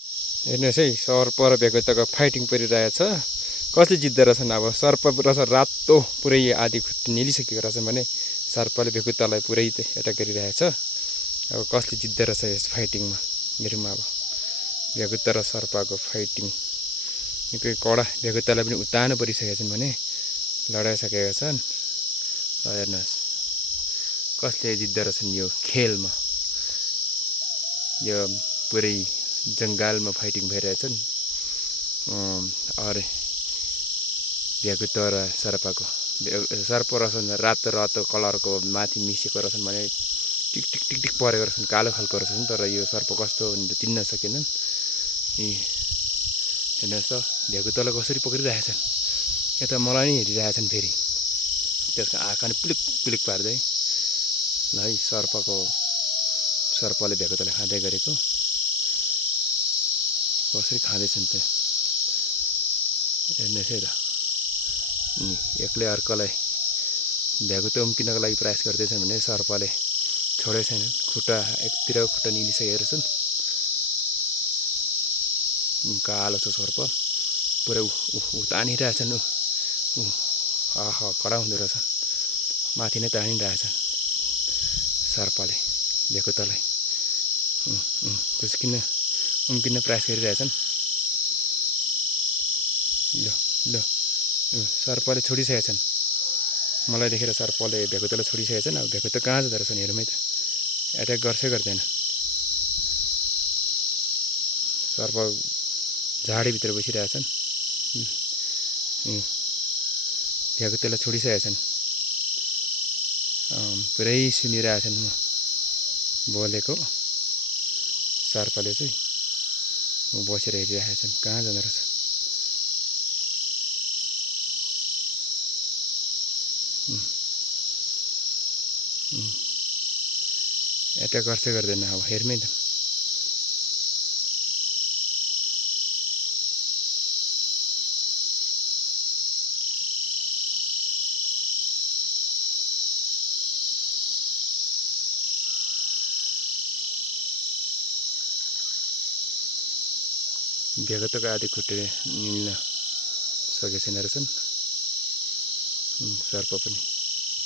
हेर्नुहोस् है, सर्प र भेगुताको फाइटिङ परिरहेछ। कसले जित्दो रहेछन्? अब सर्प रहेछ रातो, पुरै आधी खुट्टी निलिसकेको रहेछन् भने सर्पले भेगुतालाई पुरै एट्याक गरिरहेछ। अब कसले जित्दो रहेछ यस फाइटिङमा? हेरौँ अब भेगुता र सर्पको फाइटिङ निकै कडा। भेगुतालाई पनि उतानो परिसकेका छन् भने लडाइसकेका छन्। र हेर्नुहोस् कसले जित्दो रहेछन् यो खेलमा। यो पुरै जङ्गलमा फाइटिङ भइरहेछन्। अरे भेगुता र सर्पको, सर्प रहेछन् रातो रातो कलरको माथि मिसेको रहेछन् भने टिक टिक टिक टिक परेको रहेछन्, कालो खालको रहेछन्। तर यो सर्प कस्तो भनेर चिन्न सकेनन्। हेर्नुहोस् त भेगुतालाई कसरी पक्रिरहेछन्। यता मलाई नै हेरिरहेछन्। फेरि त्यसको आँखा नि पुलिक पुलिक पार्दै। ल है सर्पले भेगुतालाई खाँदै गरेको कसरी खाँदैछन् त हेर्नुहोस् है त। एक्लै अर्कोलाई भेगुता उम्किनको लागि प्रयास गर्दैछन् भने सर्पले छोडेको छैनन्। खुट्टा एकतिरको खुट्टा निलिसकेका रहेछन्। कालो छ सर्प, पुरै तानिरहेछन्। कडा हुँदो रहेछ, माथि नै तानिरहेछन् सर्पले भेगुतालाई। उम्किन प्रयास गरिरहेछन्। ल सर्पले छोडिसकेका छन्। मलाई देखेर सर्पले भेगुतालाई छोडिसकेका छन्। अब भेगुता कहाँ जाँदो रहेछन् हेरौँ है त। एट्याक गर्छै गर्दैन। सर्प झाडीभित्र बसिरहेछन्। भेगुतालाई छोडिसकेका छन्। पुरै सुनिरहेछन् म बोलेको। सर्पले चाहिँ बसेर हेरिरहेका छन् कहाँ जाँदो रहेछ। एट्याक गर्छ गर्दैन अब हेर्मै त। भेगुताको आधी खुट्टी निल्न सकेको छैन रहेछन्। सर्प पनि